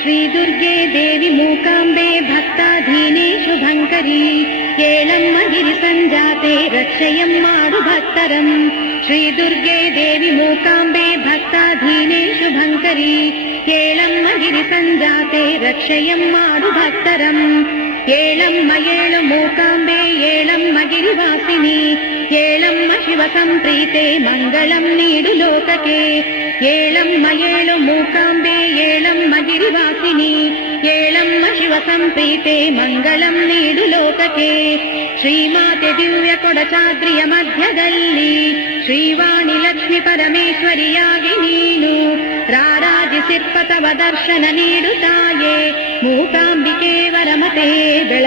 ಶ್ರೀ ದುರ್ಗೆ ದೇವಿ ಮೂಕಾಂಬೆ ಭಕ್ತಾಧೀನೆ ಶುಭಂಕರಿ ಕೇಳಮ್ಮ ಗಿರಿ ಸಂಜಾತೆ ರಕ್ಷಯಮ್ಮಾಡು ಭಕ್ತರಂ. ಶ್ರೀ ದುರ್ಗೆ ದೇವಿ ಮೂಕಾಂಬೆ ಭಕ್ತಾಧೀನೆ ಶುಭಂಕರಿ ಕೇಳಮ್ಮ ಗಿರಿ ಸಂಜಾತೆ ರಕ್ಷಯಮ್ಮಾಡು ಭಕ್ತರಂ. ಏಳಮ್ಮ ಏಳು ಮೂಕಾಂಬೆ ಏಳಮ್ಮ ಗಿರಿವಾಸಿನಿ ಏಳಮ್ಮ ಶಿವ ಸಂಪ್ರೀತೆ ಮಂಗಳಂ ನೀಡು ಲೋಕಕ್ಕೆ. ಏಳಮ್ಮ ಏಳು ಮೂಕಾಂಬೆ ಏಳಮ್ಮ ಗಿರಿವಾಸಿನಿ ಏಳಮ್ಮ ಶಿವ ಸಂಪ್ರೀತೆ ಮಂಗಳಂ ನೀಡು ಲೋಕಕ್ಕೆ. ಶ್ರೀಮಾತೆ ದಿವ್ಯ ಕೊಡಚಾದ್ರಿಯ ಮಧ್ಯದಲ್ಲಿ ಶ್ರೀವಾಣಿ ಲಕ್ಷ್ಮಿ ಪರಮೇಶ್ವರಿಯಾಗಿ ನೀನು ರಾರಾಜಿಸಿರ್ಪ ತವ ದರ್ಶನ ನೀಡು ತಾಯೇ ಮೂಕಾಂಬಿಕೆ ವರಮತೆ ಬೆಳ